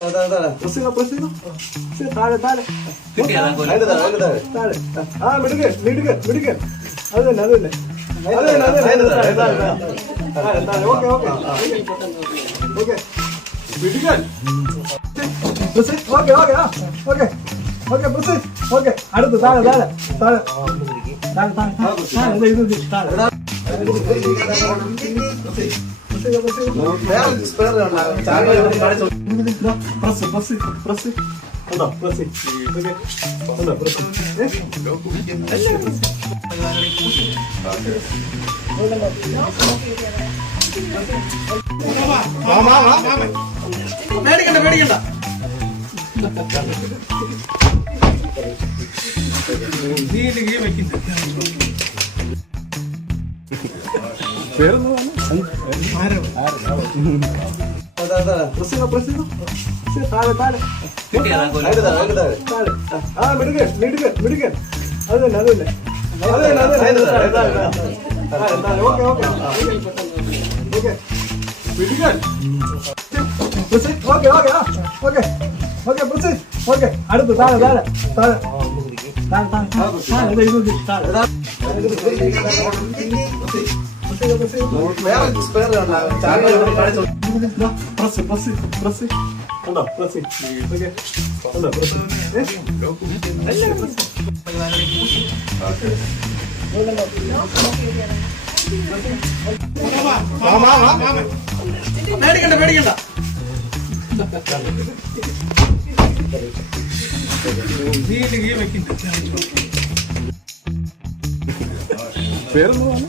താഴെ താഴെ താഴെ ആ മിടുക്കൻ മിടുക്കൻ മിടുക്കൻ അത് തന്നെ അത് തന്നെ ഓക്കെ ഓക്കെ ഓക്കെ മിടുക്കൻ okay okay okay okay press okay അടുത്ത് താഴെ താഴെ താഴെ താഴെ താഴെ ഇത് താഴെ പ്രസ് പ്രസ് പ്രസ് അതോ പ്രസ് ഓക്കെ അതോ പ്രസ് പേടിക്കണ്ട പേടിക്കണ്ട താഴെ താഴെ ആ മിടുക്കൻ മിടുക്കൻ മിടുക്കൻ അത് തന്നെ അത് തന്നെ അത് തന്നെ അത് തന്നെ ഓക്കെ ഓക്കെ ഓക്കെ മിടുക്കൻ okay okay okay okay press okay അടുത്ത് താഴെ താഴെ താഴെ താഴെ താഴെ ഇത് താഴെ പ്രസ് പ്രസ് പ്രസ് ഉണ്ടോ പ്രസ് ഓക്കെ ഉണ്ടോ പ്രസ് പേടിക്കണ്ട പേടിക്കണ്ട പേരൊന്നും